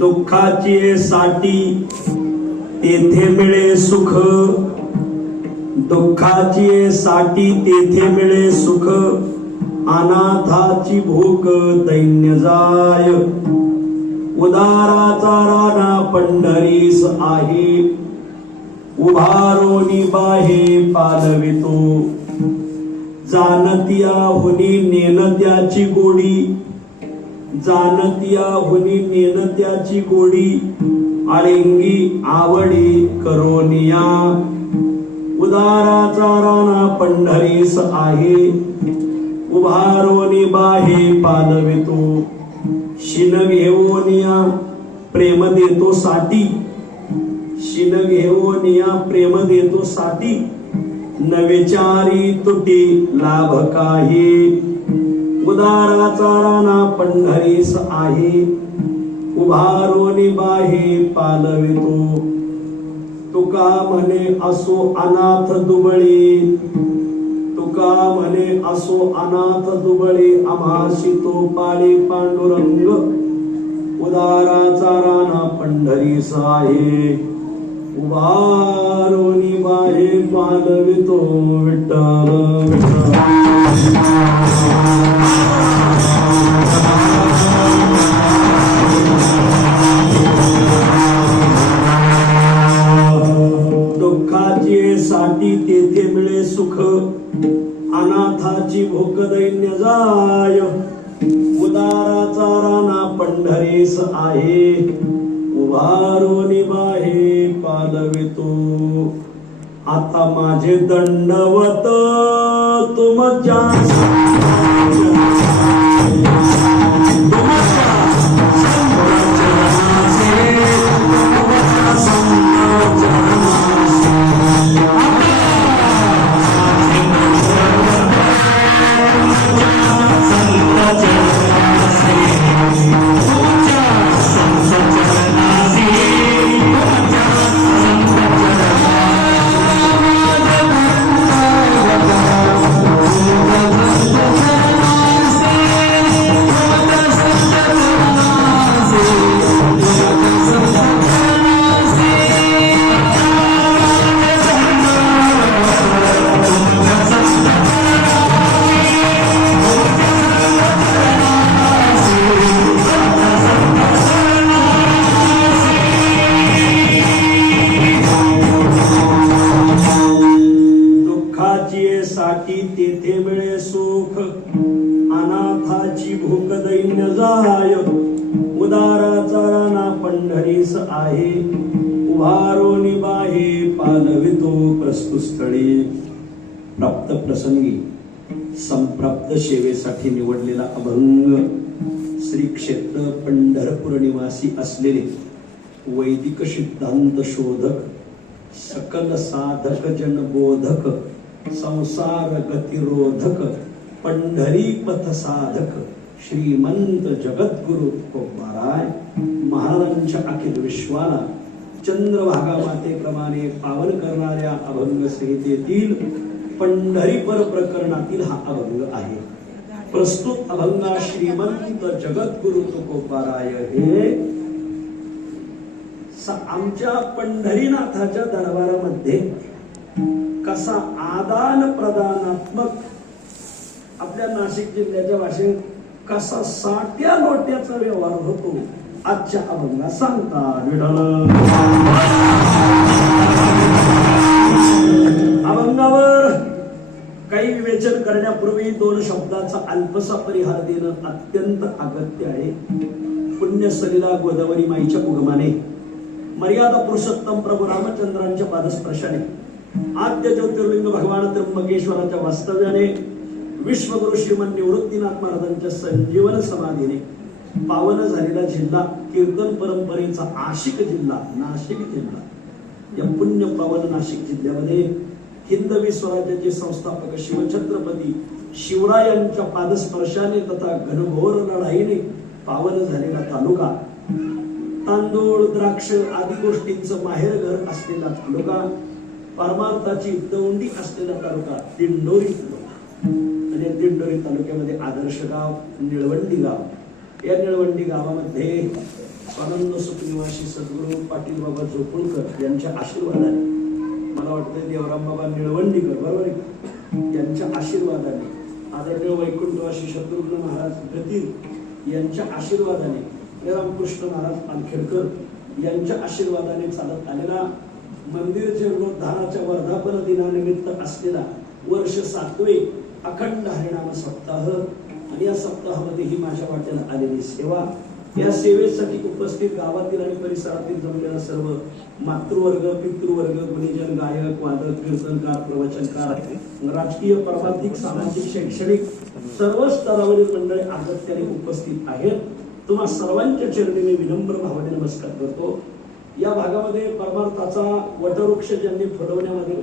दुःखाची साठी तेथे मिळे सुख, दुःखाची साठी तेथे मिळे सुख, अनाथाची भूक दैन्य जाय, उदाराचा राणा पंढरीस आहे, उभारोनी बाहे पालवितो, जाणतिया हुनी नेनत्याची गोडी, जाणतिया हुनी नेनत्याची गोडी, आळिंगी आवडी करोनिया, उदाराचा राणा पंढरीस आहे, उभारोनी बाहे पालवितो, शिन घेवोनिया प्रेम देतो साठी, शिन घेवोनिया प्रेम देतो साठी, नवेचारी तुटी लाभ काही, उदाराचा राणा पंढरीस आहे, उभारोनी बाहे पालवितो, तुका म्हणे असो अनाथ दुबळी, तुका म्हणे असो अनाथ दुबळी, आम्हासी तो पाळी पांडुरंग, उदाराचा राणा पंढरीस आहे, उभारोनी बाहे पालवितो, विठ्ठल विठ्ठल. दुःखाची साठी तेथे मिळे सुख, अनाथाची भूक दैन्य जाय, उदाराचा राणा पंढरीस आहे, उभारोनी बाहे पालवितो. आता माझे दंडवत तुमच्या साठी तेथे मिळे सुख, अनाथाची भूक दैन्य जाय, उदाराचा राणा पंढरीस आहे, उभारोनी बाहे पालवितो. प्रस्तुत स्थळी प्राप्त प्रसंगी संप्राप्त सेवेसाठी निवडलेला अभंग श्री क्षेत्र पंढरपूर निवासी असलेले वैदिक सिद्धांत शोधक, सकल साधक जनबोधक, संसार गतिरोधक, पंढरी पथ साधक, श्रीमंत जगद्गुरु तुकोबाराय महाराजांच्या अखिल विश्वाला चंद्रभागा मातेप्रमाणे पावन करणाऱ्या अभंग संहितेतील पंढरीपर प्रकरणातील हा अभंग आहे. प्रस्तुत अभंगा श्रीमंत जगद्गुरु तुकोबाराय हे आमच्या पंढरीनाथाच्या दरबारामध्ये कसा आदान प्रदानात्मक, आपल्या नाशिक जिल्ह्याच्या भाषेत कसा साट्या लोट्याचा व्यवहार होतो आजच्या अभंगात सांगतात. अभंगावर काही विवेचन करण्यापूर्वी दोन शब्दाचा अल्पसा परिहार देणं अत्यंत अगत्य आहे. पुण्यसलीला गोदावरी माईच्या उगमाने, मर्यादा पुरुषोत्तम प्रभू रामचंद्रांच्या पादस्पर्शाने, आद्य ज्योतिर्लिंग भगवान त्र्यंबकेश्वराच्या वास्तव्याने, विश्वगुरु श्रीमंत निवृत्तीनाथ महाराजांच्या संजीवन समाधीने पावन झालेला जिल्हा, कीर्तन परंपरेचा आशिक जिल्हा नाशिक जिल्हा. या पुण्य पावन नाशिक जिल्ह्यामध्ये हिंदवी स्वराज्याचे संस्थापक शिवछत्रपती शिवरायांच्या पादस्पर्शाने तथा घनघोर लढाईने पावन झालेला तालुका, तांदूळ द्राक्ष आदी गोष्टींचं माहेरघर असलेला तालुका, परमार्थाची दौंडी असलेला तालुका दिंडोरी तालुका. आणि दिंडोरी तालुक्यामध्ये आदर्श गाव निळवंडी गाव. या निळवंडी गावामध्ये आनंद सुखनिवासी सद्गुरू पाटील बाबा जोपुळकर यांच्या आशीर्वादाने, मला वाटतं देवराम बाबा निळवंडीकर बरोबर आहे का, यांच्या आशीर्वादाने, आदरणीय वैकुंठवासी शत्रुघ्न महाराज गतीर यांच्या आशीर्वादाने, रामकृष्ण महाराज पालखेडकर यांच्या आशीर्वादाने चालत आलेला मंदिर जीर्णोद्धाराच्या वर्धापन दिनानिमित्त असलेला वर्ष 7वे अखंड हरिनाम सप्ताह, आणि या सप्ताहामध्ये ही माझ्या वाट्याला आलेली सेवा, या सेवेसाठी उपस्थित गावातील आणि परिसरातील जमलेला सर्व मातृवर्ग, पितृवर्ग, गुणीजन, गायक, वादक, कीर्तनकार, प्रवचनकार, राजकीय, परमार्थिक, सामाजिक, शैक्षणिक सर्व स्तरावरील मंडळी आगत्याने उपस्थित आहेत. तुम्हा सर्वांच्या चरणी मी विनम्र भावाने नमस्कार करतो. या भागामध्ये परमार्थाचा वटवृक्ष ज्यांनी फुलवण्यामध्ये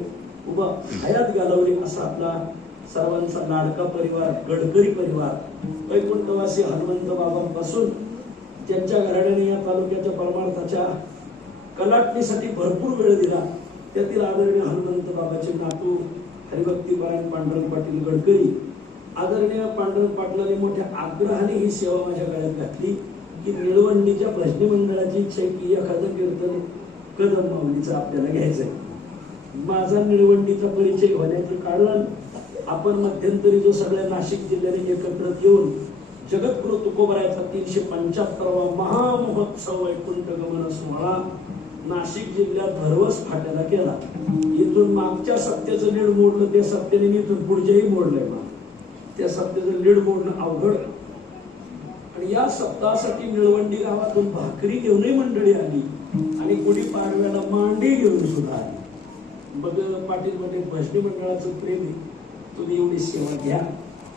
उभा हयात घालवली असा आपला सर्वांचा लाडका परिवार गडकरी परिवार, वैकुंठवासी हनुमंत बाबांपासून ज्यांच्या घराण्याने या तालुक्याच्या परमार्थाच्या कलाटणीसाठी भरपूर वेळ दिला, त्यातील आदरणीय हनुमंत बाबाचे नातू हरिभक्तीपरायण पांडुरंग पाटील गडकरी, आदरणीय पांडुरंग पाटलांनी मोठ्या आग्रहाने ही सेवा माझ्या गळ्यात घातली की निळवंडीच्या भजनी मंडळाची इच्छा आहे की एखादं कीर्तन कदम माऊलीचं आपल्याला घ्यायचंय. माझा निळवंडीचा परिचय होण्याचे कारण, आपण मध्यंतरी जो सगळ्या नाशिक जिल्ह्याने एकत्र येऊन जगद्गुरु तुकोबरायाचा 375वा महामहोत्सव वैकुंठ गमन सोहळा नाशिक जिल्ह्यात भरवस फाट्याला केला. इथून मागच्या सप्त्याचं लीड मोडलं, त्या सप्त्याने मी इथून पुढच्याही मोडलंय. त्या सप्त्याचं लीड मोडणं अवघड, आणि या सप्ताहासाठी निळवंडी गावातून भाकरी घेऊनही मंडळी आली आणि गुढी पाडव्याला मांडी घेऊन सुद्धा आली. बघ पाटील भजनी मंडळाचं प्रेम आहे. तुम्ही एवढी सेवा घ्या.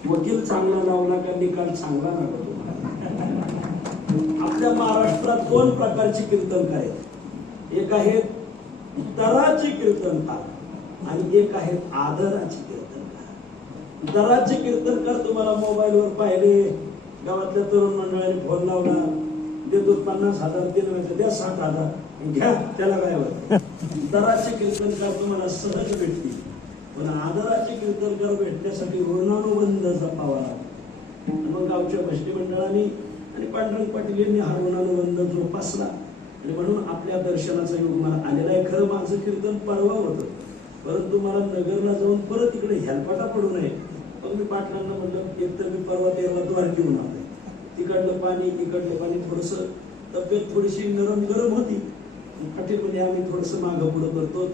वकील चांगला लावला का निकाल चांगला लागतो तुम्हाला. आपल्या महाराष्ट्रात 2 प्रकारची कीर्तनकार आहेत. एक आहेत दराचे कीर्तनकार आणि एक आहेत आदराचे कीर्तनकार. दराचे कीर्तनकार तुम्हाला मोबाईलवर पाहिले, गावातल्या तरुण मंडळाने फोन लावला, देतो 50,000, दिलं द्या 60,000 घ्या, त्याला काय होतं. दराचे कीर्तनकार तुम्हाला सहज भेटतील, पण आदराचे कीर्तनकार भेटण्यासाठी ऋणानुबंध जपावा लागतो. मग गावच्या भजनी मंडळाने आणि पांडुरंग पाटील यांनी हा ऋणानुबंध जोपासला, आणि म्हणून आपल्या दर्शनाचा योग मला आलेला आहे. खरं माझं कीर्तन परवा होतं, परंतु मला नगरला जाऊन परत इकडे हेलपाटा पडू नये, मग मी पाटलांना म्हणलं एकतर मी परवा तेरला द्वार घेऊन आलोय, तिकडलं पाणी इकडलं पाणी, थोडस तब्येत थोडीशी नरम गरम होती. पाटील म्हणजे आम्ही थोडस मागं पुढं करतो.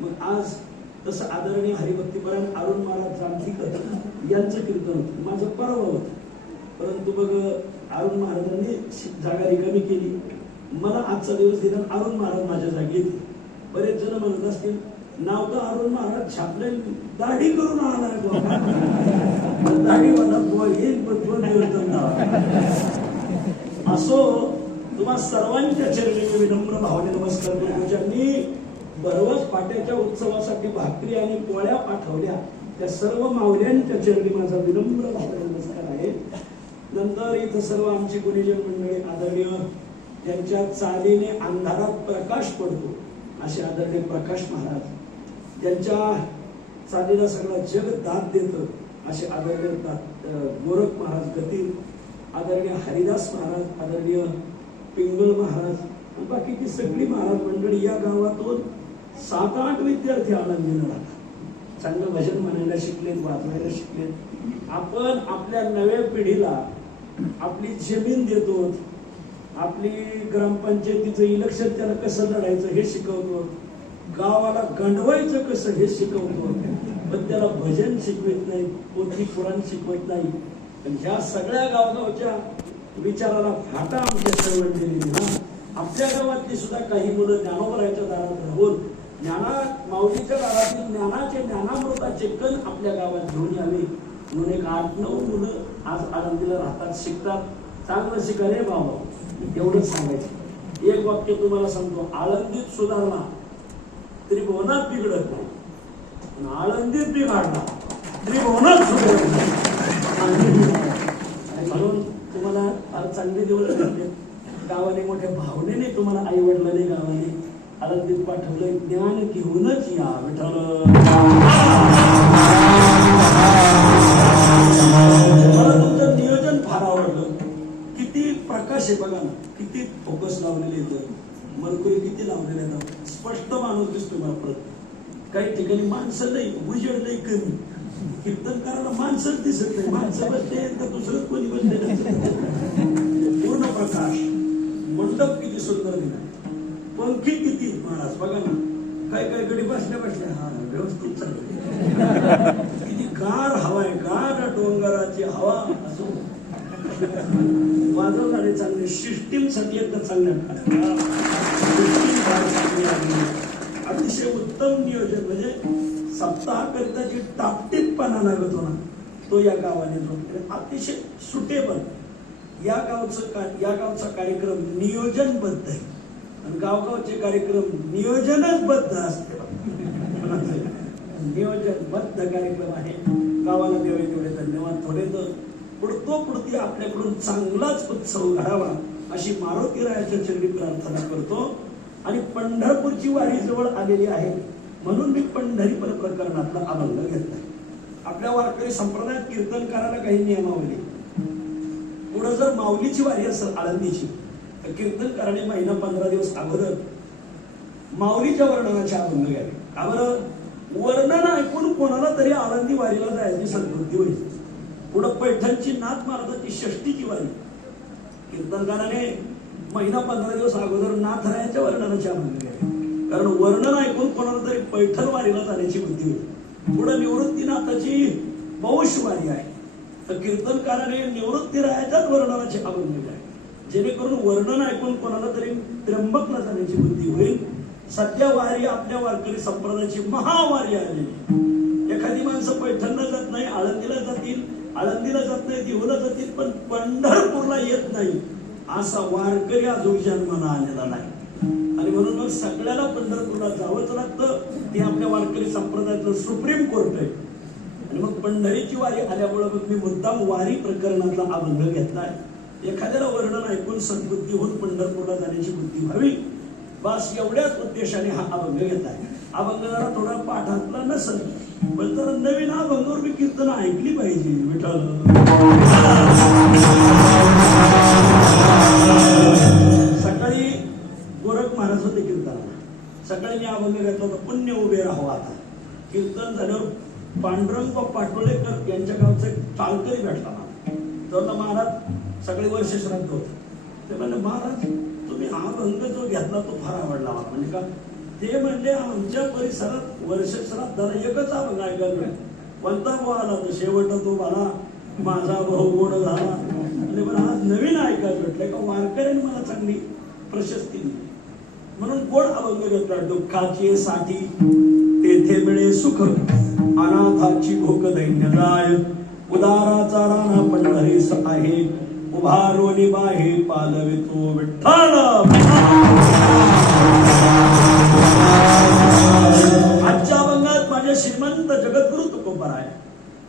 मग आज तसं आदरणीय हरिभक्तीपरायण अरुण महाराज जानकीकर यांचं कीर्तन होतं, माझं परवा होतं. परंतु बघ अरुण महाराजांनी जागा रिकामी केली, मला आजचा दिवस दिला, अरुण महाराज माझ्या जागी येते. बरेच जण म्हणत असतील नाव तर अरुण महाराज छापले, दाढी करून आलाय दाढी असो. तुम्हा सर्वांच्या चरणी विनम्र भावाने नमस्कार करतो. ज्यांनी भरवस फाट्याच्या उत्सवासाठी भाकरी आणि पोळ्या पाठवल्या त्या सर्व माऊल्यांच्या चरणी माझा विनम्र भावाने नमस्कार आहे. नंतर इथं सर्व आमची गुणीजन मंडळी आदरणीय, ज्यांच्या चालीने अंधारात प्रकाश पडतो असे आदरणीय प्रकाश महाराज, ज्यांच्या चालीला सगळा जग दाद देतं असे आदरणीय गोरख महाराज गतीर, आदरणीय हरिदास महाराज, आदरणीय पिंगल महाराज, आणि बाकीची सगळी महाराज मंडळी या गावातून 7-8 विद्यार्थी आनंदीनं राहतात. चांगलं भजन म्हणायला शिकलेत, वाजवायला शिकलेत. आपण आपल्या नव्या पिढीला आपली जमीन देतो, आपली ग्रामपंचायतीचं इलेक्शन त्याला कसं लढायचं हे शिकवतो, गावाला गंडवायचं कसं हे शिकवतो, पण त्याला भजन शिकवत नाही, पोथी पुराण शिकवत नाही. पण ह्या सगळ्या गावगावच्या विचाराला फाटा आमच्या सर्वांनी आपल्या गावातली सुद्धा काही मुलं ज्ञानोबराच्या दारात राहून माऊलीच्या दारातील ज्ञानामृताचे कण आपल्या गावात घेऊन यावे म्हणून एक 8-9 मुलं आज आळंदीला राहतात, शिकतात. चांगलं शिका रे बाबा, एवढंच सांगायचं. एक वाक्य तुम्हाला सांगतो, आळंदीत सुधारला त्रिभुवनात बिघडत नाही, पण आळंदीत बिघडला त्रिभुवनात सुधारत नाही. म्हणून तुम्हाला फार चांगले दिवस भेटले. गावाने मोठ्या भावनेने तुम्हाला आई वडिलांनी गावाने आळंदीत पाठवलं, ज्ञान घेऊनच या विठ्ठल. मला तुमचं नियोजन फार आवडलं. किती प्रकाश आहे बघा ना, किती फोकस लावला. लावलेले आहेत, मरकुरी किती लावलेले आहेत, स्पष्ट माणूस दिसतो मला प्रत्येक. काही ठिकाणी माणसं नाही, उजेड नाही कमी, कीर्तनकाराला माणसंच दिसत नाही, माणसं बसले तर दुसरं कोणी बसले, पूर्ण प्रकाश, मंडप किती सुंदर दिला, पंखी किती महाराज बघा ना, काय काय गडी बसल्या बसल्या हा व्यवस्थित चालू, किती गार हवा आहे, गार डोंगराची हवा असो, वाजवणारे चांगले, सिस्टीम साठी एकदा चांगल्या, अतिशय उत्तम नियोजन, म्हणजे सप्ताहाकरिता जी टापटीपणा लागत होता तो या गावाने जो अतिशय सुटेबल, या गावचा कार्यक्रम नियोजनबद्ध आहे, आणि गावगावचे कार्यक्रम नियोजनच बद्ध असते, नियोजनबद्ध कार्यक्रम आहे. गावाला देवे तेवढे धन्यवाद, थोडे तर पुढती आपल्याकडून चांगलाच उत्सव घडावा अशी मारुतीरायाच्या चरणी प्रार्थना करतो. आणि पंढरपूरची वारी जवळ आलेली आहे म्हणून मी पंढरी प्रकरणातला अभंग घेतला. आपल्या वारकरी संप्रदायात कीर्तन करायला काही नियमावली, पुढे जर माऊलीची वारी असेल आळंदीची तर कीर्तनकाराने महिना 15 दिवस अगोदर माऊलीच्या वर्णनाचे अभंग घ्यावे. का बरं? वर्णन ऐकून कोणाला तरी आळंदी वारीला जायची सद्बुद्धी होईल. पुढे पैठणची नाथ महाराजांची षष्टीची वारी, कीर्तनकाराने महिना 15 दिवस अगोदर नाथरायाच्या वर्णनाचे अभंग घ्यावे, कारण वर्णन ऐकून कोणाला तरी पैठण वारीला जाण्याची बुद्धी होईल. पुढे निवृत्तीनाथाची पौष वारी आहे, तर कीर्तनकाराने निवृत्तीरायाच्याच वर्णनाचे अभंग घ्यावे, जेणेकरून वर्णन ऐकून कोणाला तरी त्र्यंबकला जाण्याची बुद्धी होईल. सध्या वारी आपल्या वारकरी संप्रदायाची महावारी आलेली. एखादी माणसं पैठणला जात नाही, आळंदीला जातील, आळंदीला जात नाही, देहूला जातील, पण पंढरपूरला येत नाही असा वारकरी अजून जन्माला आलेला नाही. आणि म्हणून मग सगळ्याला पंढरपूरला जावंच लागतं. ते आपल्या वारकरी संप्रदायातलं सुप्रीम कोर्ट आहे. आणि मग पंढरीची वारी आल्यामुळे मग मी मुद्दाम वारी प्रकरणातला अभंग घेतलाय. एखाद्याला वर्णन ऐकून सद्बुद्धी होऊन पंढरपूरला जाण्याची बुद्धी व्हावी, बस एवढ्याच उद्देशाने हा अभंग घेतलाय. अभंग जरा थोडा पाठातला नसेल, पण जरा नवीन अभंगावर मी कीर्तन ऐकली पाहिजे. विठ्ठल सकाळी गोरख महाराज होते कीर्तनाला, सकाळी मी अभंग घेतला होता, पुण्य उभे राहावं. आता कीर्तन झाल्यावर पांडुरंग पाटोलेकर यांच्या गावचा एक टाळकरी भेटला मला. तर महाराज सगळे वर्ष श्राद्ध होते, ते म्हणले महाराज तुम्ही हा अभंग जो घेतला तो फार आवडला मला. म्हणजे का? ते म्हणजे आमच्या परिसरात वर्ष श्राद्धाला एकच अभंग ऐकायला मिळाला. कोणता भाऊ आला तर शेवट तो बाला माझा भाऊ गोड झाला. म्हणजे मला आज नवीन ऐकायला भेटलंय का वारकऱ्यांनी मला चांगली प्रशस्ती दिली, म्हणून गोड अभंग घेतला. दुःखाची साठी तेथे मिळे सुख, अनाथाची भूक दैन्य जाय, उदाराचा राणा पंढरीस आहे, उभारोनी बाहे पालवितो विठ्ठल. आजच्या अभंगात माझे श्रीमंत जगद्गुरु तुकोबराय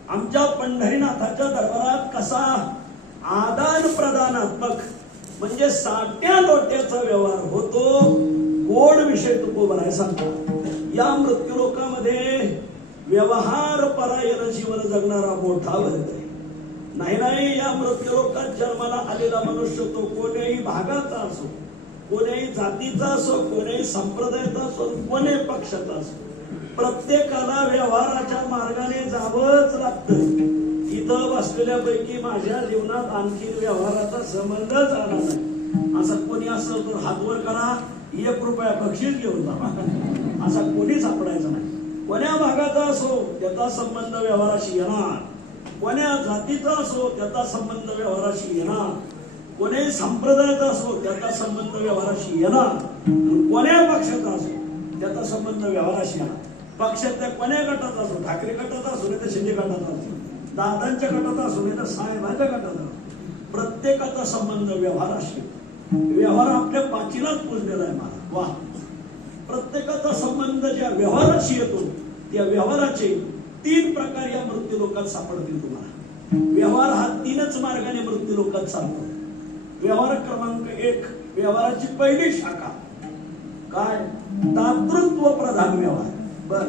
आमच्या पंढरीनाथाच्या दरबारात कसा आदान प्रदानात्मक म्हणजे साट्या लोट्याचा व्यवहार होतो, गोड विषय तुकोबराय सांगतात. या मृत्यूलोकामध्ये व्यवहार परायण जीवन जगणारा मोठा वर्ग आहे. नाही, या मृत्यूलोकात जन्माला आलेला मनुष्य तो कोणत्याही भागाचा असो, कोणत्याही जातीचा असो, कोणत्याही संप्रदायाचा असो, कोणत्याही पक्षाचा असो, प्रत्येकाला व्यवहाराच्या मार्गाने जावंच लागतं. इथं बसलेल्यापैकी माझ्या जीवनात आणखी व्यवहाराचा संबंधच आला नाही असा कोणी असं तर हात वर करा, 1 रुपया बक्षीस घेऊन जावा, असा कोणी सापडायचा नाही. कोण्या भागाचा असो त्याचा संबंध व्यवहाराशी येणार, कोण्या जातीचा असो त्याचा संबंध व्यवहाराशी येणार, कोण्याही संप्रदायाचा असो त्याचा संबंध व्यवहाराशी येणार, कोण्या पक्षाचा असो त्याचा संबंध व्यवहाराशी येणार. पक्षातल्या कोण्या गटाचा असो, ठाकरे गटाचा असो नाही तर शिंदे गटाचा असो, दादांच्या गटाचा असो नाही तर साहेबांच्या गटाचा, प्रत्येकाचा संबंध व्यवहाराशी. व्यवहार आपल्या पाचीलाच पुजलेला आहे मला. वा, प्रत्येकाचा संबंध ज्या व्यवहाराशी येतो त्या व्यवहाराचे 3 प्रकार या मृत्यू लोकात सापडतील तुम्हाला. व्यवहार हा 3च मार्गाने मृत्यू लोकात चालतो. व्यवहार क्रमांक 1, व्यवहाराची पहिली शाखा काय? दातृत्व प्रधान व्यवहार. बर.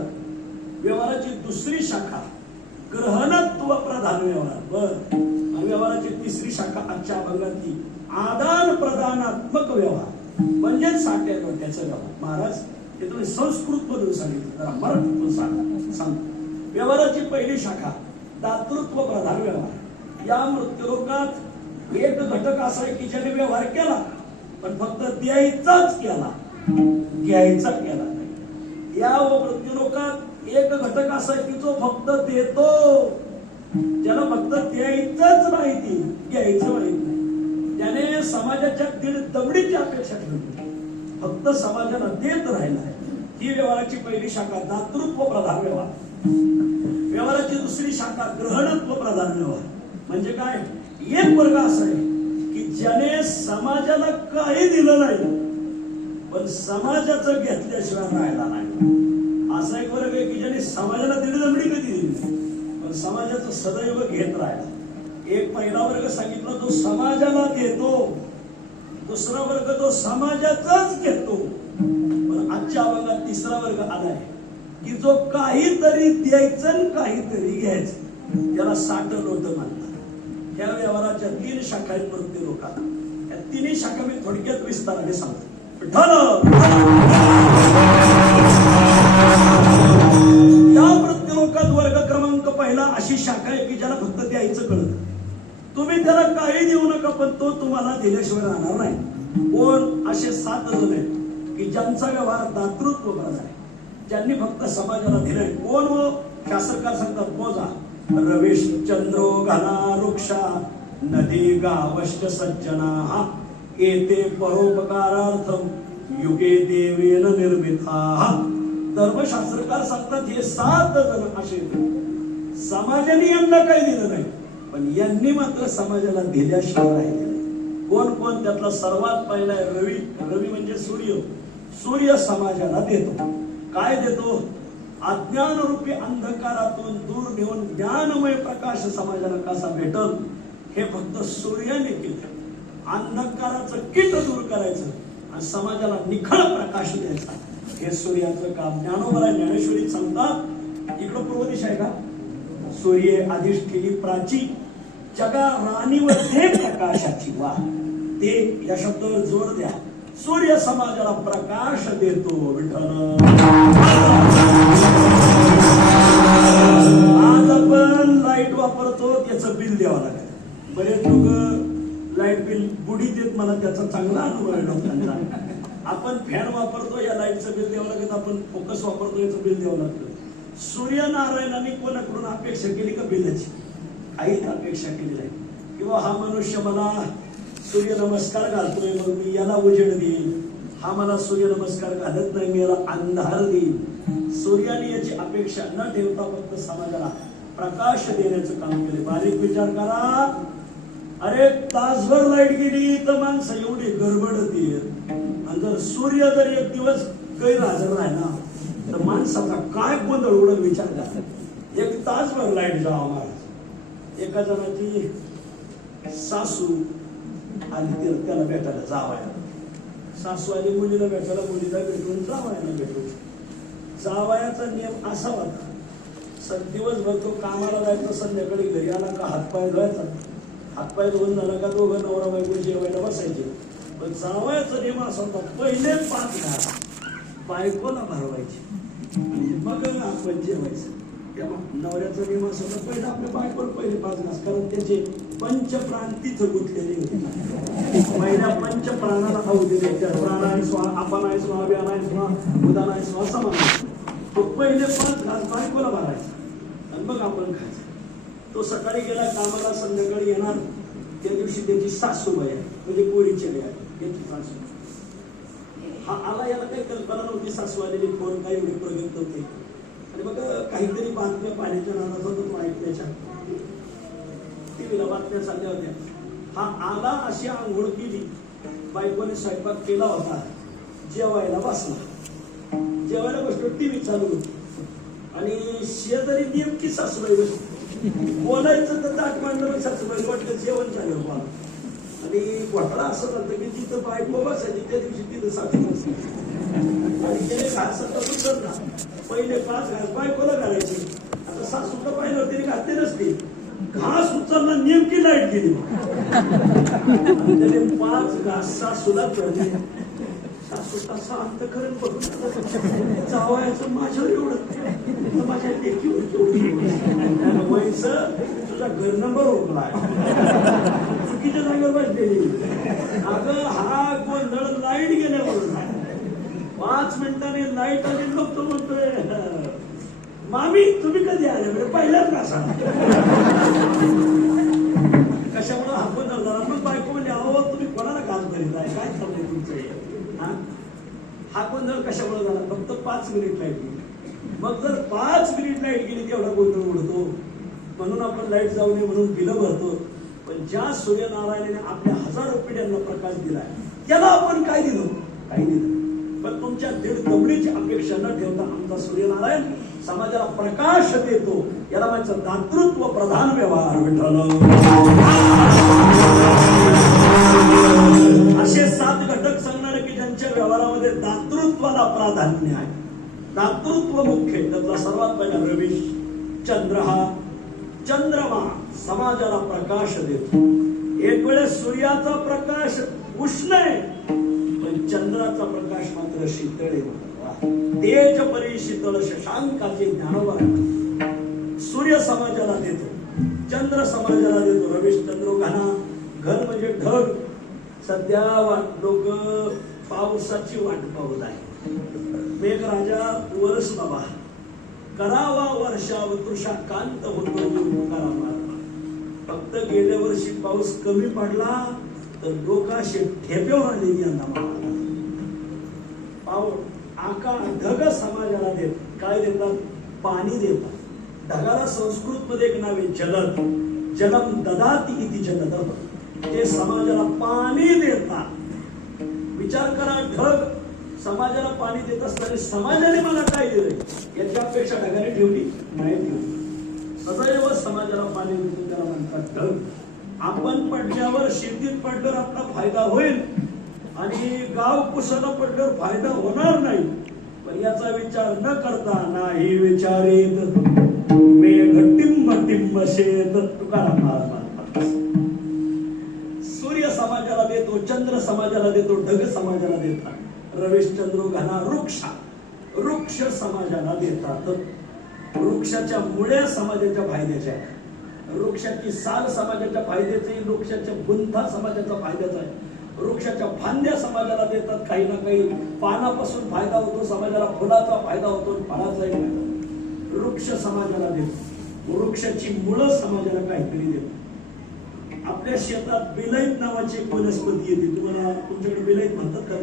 व्यवहाराची दुसरी शाखा ग्रहणत्व प्रधान व्यवहार. बर. आणि व्यवहाराची तिसरी शाखा आजच्या अभंगातली आदान प्रदानात्मक व्यवहार. म्हणजे साठ्यावर त्याचं व्यवहार. महाराज हे तुम्ही संस्कृत मधून सांगितलं, जरा मराठीतून सांगतो. व्यवहाराची पहिली शाखा दातृत्व प्रधान व्यवहार. या मृत्यूलोकात एक घटक असा आहे की ज्याने व्यवहार केला पण फक्त द्यायचाच केला, घ्यायचा केला नाही. या मृत्यूलोकात एक घटक असा आहे की जो फक्त देतो, ज्याला फक्त द्यायचंच माहिती, घ्यायचं माहित नाही. त्याने समाजाच्या दीड दमडीची अपेक्षा ठेवली, फक्त समाजाला देत राहिला. ही व्यवहाराची पहिली शाखा दातृत्व प्रधान व्यवहार. व्यवहाराची दुसरी शाखा ग्रहणत्व प्रधान व्यवहार. म्हणजे काय? एक वर्ग असा आहे की ज्याने समाजाला काही दिलं नाही पण समाजाचं घेतल्याशिवाय राहिला नाही. असा एक वर्ग आहे की ज्याने समाजाला दीड दमडी कधी दिली पण समाजाचं सदैव घेत राहिला. एक पहिला वर्ग सांगितला जो समाजाला देतो, दुसरा वर्ग जो समाजाचाच घेतो. पण आजच्या अभंगात तिसरा वर्ग आलाय की जो काहीतरी द्यायचं काहीतरी घ्यायचं, त्याला साठं लोटं म्हणतात. या व्यवहाराच्या 3 शाखा आहेत प्रत्येक लोकांना. या 3 शाखा मी थोडक्यात विस्ताराने सांगतो. या मृत्यूलोकात वर्ग क्रमांक पहिला अशी शाखा आहे की ज्याला फक्त द्यायचं कळत. तुम्ही त्याला काही देऊ नका पण तो तुम्हाला दिल्याशिवाय राहणार नाही. कोण? असे 7 जण आहेत की ज्यांचा व्यवहार दातृत्व प्रधान आहे, ज्यांनी फक्त समाजाला दिलंय. कोण? व शास्त्रकार सांगतात मोजा. रविश चंद्रो घना वृक्षा नदी गावश्च सज्जना एते परोपकारार्थम युगे देवेन निर्मिता. धर्मशास्त्रकार सांगतात हे 7 जण असे समाजाने यांना काही दिलं नाही पण यांनी मात्र समाजाला दिल्याशिवाय राहिले. कोण कोण? त्यातला सर्वात पहिला आहे रवी. रवी म्हणजे सूर्य. सूर्य समाजाला देतो. काय देतो? अज्ञान रूपी अंधकारातून दूर नेऊन ज्ञानमय प्रकाश समाजाला कसा भेटल हे फक्त सूर्याने केलं. अंधकाराचं कीट दूर करायचं आणि समाजाला निखळ प्रकाश द्यायचा, हे सूर्याचं काम. ज्ञानोबा ज्ञानेश्वरी सांगतात इकडं पूर्व दिशा आहे का? सूर्य अधिष्ठिनी प्राची जगा राणीवर दे प्रकाशाची. वा, ते या शब्दावर जोर द्या. सूर्य समाजाला प्रकाश देतो. विठ्ठल आज आपण लाईट वापरतो त्याचं बिल द्यावं लागेल. बरेच लोक लाईट बिल बुडीत देत, मला त्याचा चांगला अनुभव आहे लोकांचा. आपण फॅन वापरतो या लाईटचं बिल द्यावं लागेल, आपण फोकस वापरतो याचं बिल द्यावं लागतं. सूर्यनारायणांनी कोणाकडून अपेक्षा केली का बिलाची? काहीच अपेक्षा केली नाही. किंवा हा मनुष्य मला सूर्य नमस्कार घालतोय मग मी याला उजेड देईन, हा मला सूर्य नमस्कार घालत नाही मी याला अंधार देईन. सूर्याने याची अपेक्षा न ठेवता फक्त समाजाला प्रकाश देण्याचं काम केले. बारीक विचार करा. अरे तासभर लाईट गेली तर माणसं एवढी गडबडती आणि जर सूर्य जर एक दिवस गैरहजर राहिला तर माणसाचा काय गोंधळ उडून विचार करा. 1 तासभर लाईट जावा महाराज. एका जणाची सासू आणि त्याला भेटायला जावायला, सासू आली मुलीला भेटायला, मुलीला भेटून जावायला भेटून. जावायाचा नियम असा होता, दिवसभर तो कामाला जायचा, संध्याकाळी घरी आला का हातपाय धुवायचा, हातपाय धुवून झाला का दोघं नवरा बायको जेवायला बसायचे. पण जावयाचा नियम असा होता, पहिले 5 घास बायकोला भरवायचे मग आपण जेवायचं. तेव्हा नवऱ्याचा नियम असा होता, पहिले आपल्या बायकोला पहिले 5 घास, कारण त्याचे पंचप्राण तिथं गुंतलेले होते. पहिल्या पंचप्राणाला आहुती द्यायच्या. प्राणाय स्वाहा, अपानाय स्वाहा, व्यानाय स्वाहा, उदानाय स्वाहा समान. तो पहिले 5 घास बायकोला भरायचा आणि मग आपण खायचं. तो सकाळी गेला कामाला, संध्याकाळी येणार. त्या दिवशी त्याची सासूबाई म्हणजे पोरीची आई त्याची सासू. हा आला, याला काही कल्पना नव्हती सासू आलेली, फोन काही एवढी प्रगत नव्हती. आणि मग काहीतरी बातम्या पाण्याच्या नादात होतो ऐकण्याच्या, टीव्हीला बातम्या चालल्या होत्या. हा आला, अशी आंघोळ केली, बायकोने स्वयंपाक केला होता, जेवायला बसला. जेवायला बसलो, टीव्ही चालू होती आणि शेजारी नेमकी सासूबाई बसली. बोलायचं तर ताट मांडलं, सासूबाई वाटलं जेवण चालू बोला. आणि घोटाळा असं झालं की तिथं बायको बसायची, त्या दिवशी तिथं सासू बसली आणि गेले घास उचलला. पहिले 5 घास बायकोला घालायचे. आता सासूला पाहिलं तिने घातले नसते, घास उचलला, नेमकी लाईट गेली. त्याने 5 घास सासूला चढले. सासू तसा अंतकरण बघून जावयाचं माझ्यावर एवढं माझ्या लेकीवर वयचं तुझा घर नंबर ओळखलाय चुकीच्या जागेवर बसलेली. अगं हा गोंधळ लाईट गेल्यावर 5 मिनिटांनी लाईट आली बघतो म्हणतोय मामी तुम्ही कधी आले म्हणजे पहिल्याच का सांग कशामुळे हाकून झाला. मग बायको म्हणजे अहो तुम्ही कोणाला काम करीत आहे काय चाललंय तुमचं हा गोंधळ कशामुळे झाला. फक्त 5 मिनिट लाईट गेली. मग जर 5 मिनिट लाईट गेली तेवढा गोंधळ उडतो म्हणून आपण लाईट जाऊ नये म्हणून बिलं भरतो. पण ज्या सूर्यनारायणाने आपल्या हजारो पिढ्यांना प्रकाश दिलाय त्याला आपण काय दिलं काही दिलं. पण तुमच्या दीड दबडीची अपेक्षा न ठेवता आमचा सूर्यनारायण समाजाला प्रकाश देतो. याला माझं दातृत्व प्रधान व्यवहार विठ्ठल. असे 7 घटक सांगणारे की ज्यांच्या व्यवहारामध्ये दातृत्वाला प्राधान्य आहे. दातृत्व मुख्य त्यातला सर्वात पहिला रवी चंद्र. हा चंद्रमा समाजाला प्रकाश देतो. एक वेळेस सूर्याचा प्रकाश उष्ण आहे पण चंद्राचा प्रकाश मात्र शीतळ आहे. तेज परी शीतळ शशांकाचे ज्ञानोबा सूर्य समाजाला देतो. चंद्र समाजाला देतो. रमेश चंद्र घना घन म्हणजे ढग. सध्या लोक पावसाची वाट पाहत आहे. मेघराजा वरस बाबा करावा वर्षाव तृषा कांत होतो. फक्त गेल्या वर्षी पाऊस कमी पडला तर लोक असे ठेप्यावर आलेली यंदा पाऊस आकाश ढग समाजाला देत काय देतात पाणी देतात. ढगाला संस्कृत मध्ये एक नाव आहे जलद. जलम ददाती इति जलद. ते समाजाला पाणी देतात. विचार करा ढग समाजाला पाणी देत असताना समाजाने मला काय दिलंय याची अपेक्षा ढगाने ठेवली नाही ठेवली. सदैव समाजाला पाणी देतो त्याला म्हणतात ढग. आपण पडल्यावर शेतीत पडल्यावर आपला फायदा होईल आणि गाव कुशाला पडल्यावर फायदा होणार नाही. पण याचा विचार न करता नाही विचारित मेघ टिंब टिंब शेत तुकाराम महाराज. सूर्य समाजाला देतो. चंद्र समाजाला देतो. ढग समाजाला देतात. रवेश चंद्र घना वृक्ष समाजाला देतात. वृक्षाच्या मुळ्या समाजाच्या फायद्याच्या आहे. वृक्षाची साल समाजाच्या फायद्याची. वृक्षाच्या बुंथा समाजाचा फायद्याचा आहे. वृक्षाच्या फांद्या समाजाला देतात. काही ना काही पानापासून फायदा होतो समाजाला. फुलाचा फायदा होतो फळाचाही फायदा. वृक्ष समाजाला देतो. वृक्षाची मुळं समाजाला काहीतरी देतो. आपल्या शेतात बिलाईत नावाची एक वनस्पती येते. तुम्हाला तुमच्याकडे बिलाईत म्हणतात का?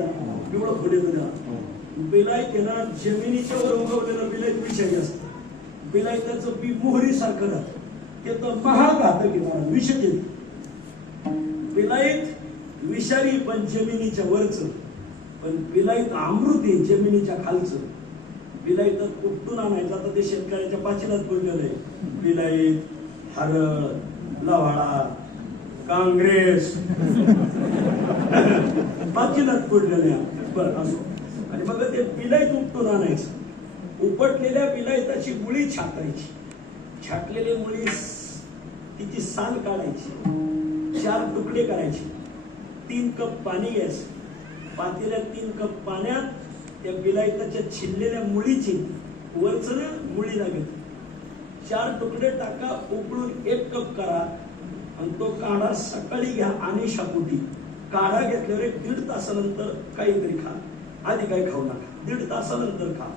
एवढं फुले बिलाईत येणार जमिनीच्या वर उगवलेलं बिलाईत विषारी असतं. बिलाईताचं बी मोहरी सारखं राहतं. ते तर महाघातक येणार विष देते. बिलाईत विषारी पण जमिनीच्या वरचं. पण बिलाईत अमृत आहे जमिनीच्या खालचं. बिलाईत उपटून आणायचं. आता ते शेतकऱ्याच्या पाचीलात पडलेलं आहे. बिलाईत हरळ लवाळा काँग्रेस पाचीलात पडलेलं आहे. बरं असो. आणि मग ते बिलाईत उपटून आणायचं. उपटलेल्या बिलाईताची मुळी छाटायची. छाटलेली मुळी तिची साल काढायची. 4 तुकडे करायचे. 3 कप पाणी घ्यायचं. पातेल्यात 3 कप पाण्यात त्या बिलाईताच्या छिललेल्या मुळीची वरच मुळी लागेल 4 तुकडे टाका. उकळून 1 कप करा आणि तो काढा सकाळी घ्या. आणि शापोटी काढा घेतल्यावर 1.5 तासानंतर काहीतरी खा. आधी काही खाऊ नका. 1.5 तासानंतर खा.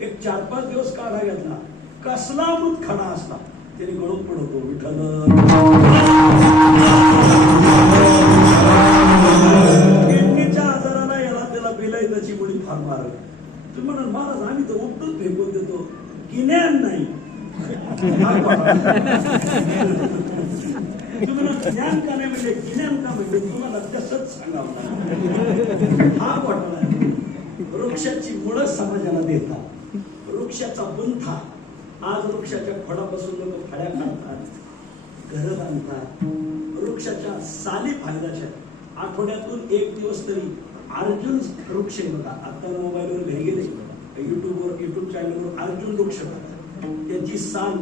एक 4-5 दिवस काढा घेतला. कसला अमृत खडा असला त्याने गळून पडतो. विठ्ठल किडनीच्या आजाराला याला त्याला बिलाईताची मुळी फार मारत. तुम्ही म्हणाल महाराज आम्ही तर उपटून फेकून देतो. गिन्यान नाही. तुम्हाला ज्ञान का नाही म्हणजे गिन्यान का म्हणजे तुम्हाला तसंच सांगावं. हा घोटाळा आहे. वृक्षाची मुळं समाजाला देतात. वृक्षाचा बुंथा. आज वृक्षाच्या खोडापासून लोक फळ्या काढतात. घर बांधतात. वृक्षाच्या साली फायद्याच्या. आठवड्यातून 1 दिवस तरी अर्जुन वृक्ष बघा. आता मोबाईलवर घरी गेले युट्यूब चॅनलवर अर्जुन वृक्ष बघा. त्याची साल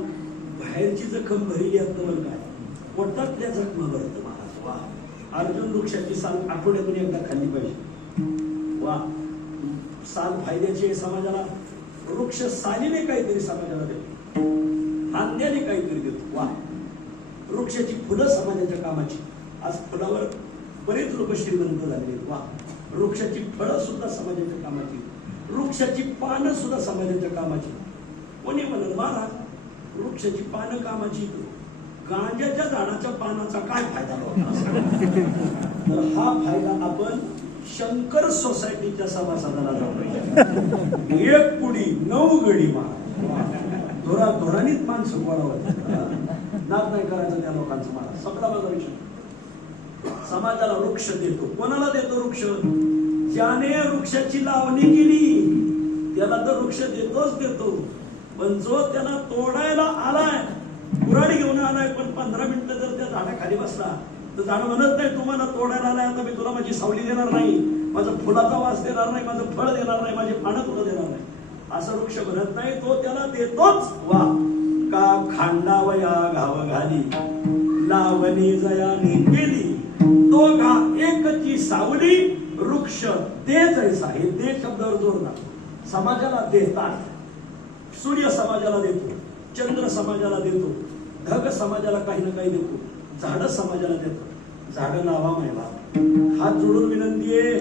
बाहेरची जखम भरली असतं काय पोटातल्या जखमा भरत. महाराज वा. अर्जुन वृक्षाची साल आठवड्यातून एकदा खाल्ली पाहिजे. वा. साल फायद्याची आहे समाजाला, वृक्ष सालीने काहीतरी समाजाला देतो, फांद्याने काहीतरी देतो. वा, वृक्षाची फुलं समाजाच्या कामाची. आज फुलावर बरेच लोक श्रीमंत झाले. वा, वृक्षाची फळं सुद्धा समाजाच्या कामाची, वृक्षाची पानं सुद्धा समाजाच्या कामाची. कोणी म्हणत महाराज वृक्षाची पानं कामाची, गांजाच्या झाडाच्या पानाचा काय फायदा होता? तर हा फायदा आपण शंकर सोसायटीच्या सभासदाला जातो. एक पुडी 9 गडी मारा, धोरानीत माणसं पडावं, नाद नाही करायचं त्या लोकांचं. मला सगळा माझा विषय, समाजाला वृक्ष देतो. कोणाला देतो वृक्ष? ज्याने वृक्षाची लावणी केली त्याला तर वृक्ष देतोच देतो, पण जो त्याला तोडायला आलाय, कुऱ्हाडी घेऊन आलाय, पण 15 मिनिटं जर त्या झाडाखाली बसला तर झाड म्हणत नाही तुम्हाला तोडायला आलाय, आता मी तुला माझी सावली देणार नाही, माझा फुलाचा वास देणार नाही, माझं फळ देणार नाही, माझी पानं तुला देणार नाही, असं वृक्ष म्हणत नाही. तो त्याला देतोच. वा, का खांडावया घाव घाली लावणी जयाने केली, तो घा एकची सावली वृक्ष ते जैसा. हे ते शब्दावर जोडणार. समाजाला देतात. सूर्य समाजाला देतो, चंद्र समाजाला देतो, ढग समाजाला काही ना काही देतो, झाड समाजाला देतो. झाड लावा महिला. हात जोडून विनंती आहे,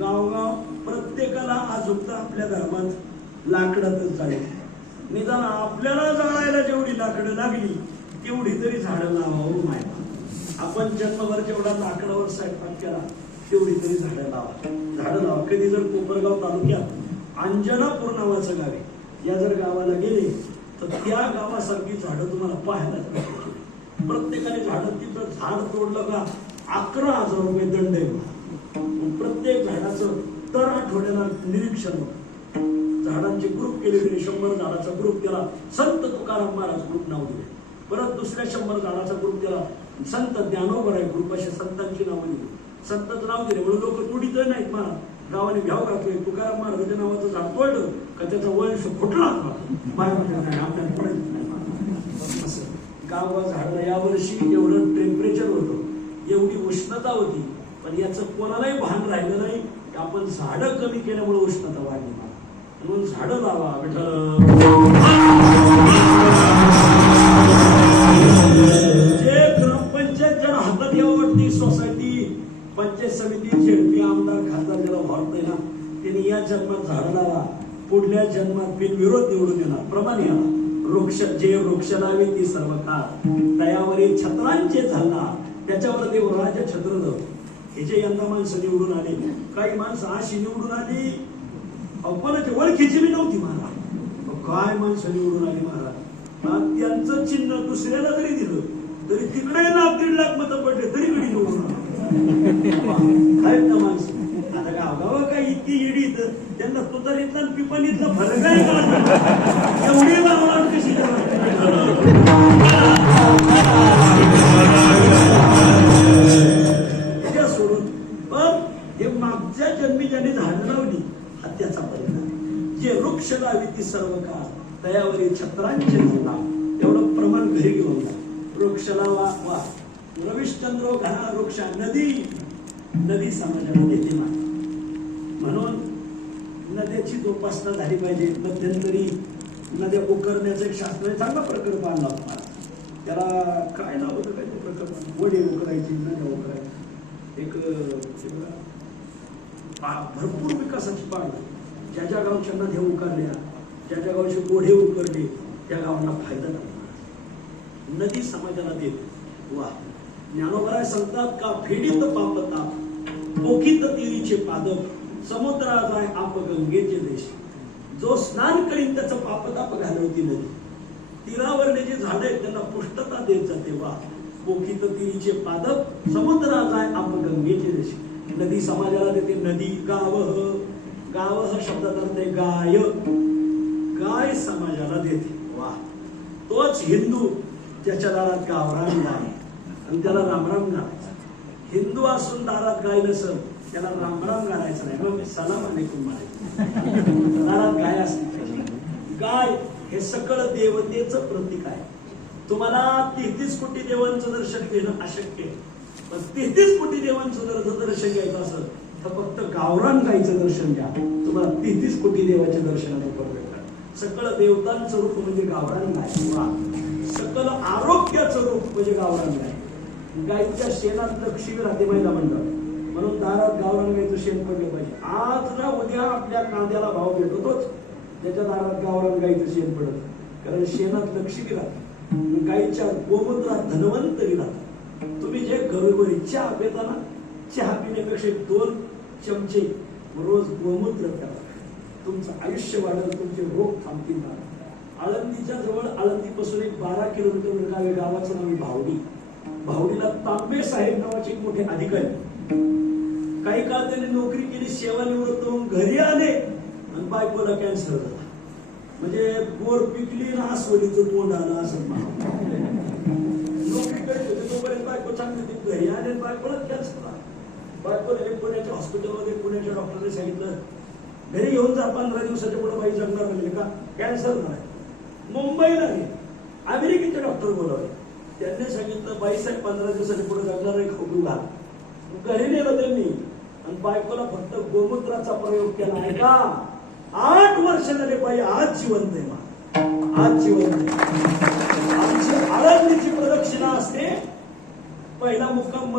गावगाव प्रत्येकाला आज उक्त आपल्या धर्मात लाकडातच जाईल. निदान आपल्याला जाळायला जेवढी लाकडं लागली तेवढी तरी झाडं लावावं माहिती. आपण जन्मभर जेवढा लाकडावर स्वयंपाक केला तेवढी तरी झाडं लावा. झाडं लावा. कधी जर कोपरगाव तालुक्यात अंजनापूर नावाचं गाव आहे, या जर गावाला गेले तर त्या गावासारखी झाडं तुम्हाला पाहायला मिळतील. प्रत्येकाने झाडं, तिथं झाड तोडलं का 11,000 रुपये दंड आहे. प्रत्येक झाडाचं दर आठवड्याला निरीक्षण होतं. झाडांचे ग्रुप केले गेले. 100 झाडाचा ग्रुप केला, संत तुकाराम महाराज ग्रुप नाव दिले. परत दुसऱ्या 100 झाडाचा ग्रुप केला, संत ज्ञानोबराय ग्रुप, अशा संतांची नावं दिली. संतांचं नाव दिले म्हणून लोक तुडीत नाहीत. महाराज गावाने घ्याव घातलोय, तुकाराम महाराजांच्या नावाचं झाड तोडलं का त्याचा वंश फुटला. गावा झाडाला यावर्षी एवढं टेम्परेचर होतं, एवढी उष्णता होती, पण याचं कोणालाही भान राहिलं नाही की आपण झाडं कमी केल्यामुळे उष्णता वाढली. म्हणून झाडं लावा. जे ग्रामपंचायत ज्याला हातात यावरती सोसायटी, पंचायत समिती, झेडपी, आमदार, खासदार ज्याला वाढतंय ना, त्यांनी या जन्मात झाडं लावा. पुढल्या जन्मात बिनविरोध निवडून येणार. प्रमाणे वृक्ष, जे वृक्ष लावे ती सर्व काळ, तयावरील छत्रांचे झाला त्याच्यावर देवराज छत्र जाऊ. हे जे यंदा माणसं निवडून आले, काही माणसं अशी निवडून आली कोणाची ओळखीची बी नव्हती. महाराज काय माणसं निवडून आली महाराज. त्यांचं चिन्ह दुसऱ्याला जरी दिलं तरी तिकडे 1.5 लाख मतं पडले तरी गडी निवडून आहेत ना माणसं. आता गावगाव काय इतकी इडी, तर त्यांना तुतारीतला पिपणीतला फरक आहे का? एवढी लावणार कशी सोडून. पण हे मागच्या जन्मी ज्याने झाडं लावली हा त्याचा परिणाम. जे वृक्ष लावी ती सर्व काळ, तयावरील छत्रांचे झाला. एवढं प्रमाण घरी घेऊन जा. वृक्ष लावा. वा, रविश्चंद्र घरा वृक्ष. नदी समाजाला देते मान. म्हणून नद्याची जोपासना झाली पाहिजे. मध्यंतरी नद्या उकरण्याचं एक शास्त्र चांगला प्रकल्प आणला होता. त्याला काय नाव होतं? काय तो प्रकल्प? वडे उकरायची, नद्या उकरायची. एक भरपूर विकासाची पाड. ज्या ज्या गावच्या नद्या उकारल्या, ज्या ज्या गावचे ओढे उकरले, त्या गावांना फायदा झाला. नदी समाजाला देते. वा, ज्ञानोबराय सांगतात का फेडीत पाप ताप, पोखीत तीरीचे पादप, समुद्रा जाय आप गंगेचे देश. जो स्नान करीन त्याचं पापताप घालवती नदी. तीरावरले जे झाड आहेत त्यांना पुष्टता देत जाते. वा, पोखीत तीरीचे पादप, समुद्रा जाय आप गंगेचे देश. नदी समाजाला देते. नदी. गाव. गाव हा शब्दात अर्थ आहे गाय. गाय समाजाला देते. वा, तोच हिंदू त्याच्या दारात गावरान गाय आणि त्याला रामराम घालायचा. हिंदू असून दारात गाय नसेल त्याला रामराम घालायचं नाही, मग सलाम अलैकुम म्हणायचं. दारात गाय असते. गाय हे सकळ देवतेचं प्रतीक आहे. तुम्हाला 33 कोटी देवांचं दर्शन घेणं अशक्य आहे, पण 33 कोटी देवांचं जर दर्शन घ्यायचं असेल तर फक्त गावरान गायचं दर्शन घ्या, तुम्हाला 33 कोटी देवाच्या दर्शनाने भेटतात. सकल देवतांचं रूप म्हणजे गावरान गाय, सकल आरोग्याचं रूप म्हणजे गावरान गाय. गायच्या शेणात लक्ष्मी राहते महिला म्हणतात, म्हणून दारात गावरान गायचं शेण पडलं पाहिजे. आज ना उद्या आपल्या कांद्याला भाव भेटतोच, त्याच्या दारात गावरान गायचं शेण पडत, कारण शेणात लक्ष्मी राहते. गायच्या गोमूत्रात धनवंतरी राहतात. तुम्ही जे घरोघरी चहा पिता ना, चहा पिण्यापेक्षा 2 चमचे रोज गोमूत्र प्या, तुमचं आयुष्य वाढेल, तुमचे रोग थांबतील. आळंदीच्या जवळ, आळंदीपासून एक 12 किलोमीटर गाव, गावाचं नाव आहे भावडी. भावडीला तांबे साहेब नावाचे एक मोठे अधिकारी, काही काळ त्यांनी नोकरी केली, सेवानिवृत्त होऊन घरी आले आणि बायकोला कॅन्सर झाला. म्हणजे बोर पिकली ना आसवडीचं तोंड आलं असं. नोकरी करत होते तोपर्यंत बायको चांगली होती, घरी आले बायकोला कॅन्सर झाला. बायकोला पुण्याच्या हॉस्पिटलमध्ये पुण्याच्या डॉक्टरने सांगितलं घरी घेऊन जा, 15 दिवसाच्या पुढे बाई जगणार म्हणजे का, कॅन्सर नाही. मुंबईला अमेरिकेचे डॉक्टर बोलावले, त्यांनी सांगितलं बाई साहेब 15 दिवसाच्या पुढे जगणार नाही, खाऊ घाल. घरी नेलं त्यांनी आणि बायकोला फक्त गोमूत्राचा प्रयोग केला आहे का. 8 वर्ष झाले बाई आज जिवंत आहे, आज जिवंत आहे. आमची आळंदीची प्रदक्षिणा असते, पहिला मुक्काम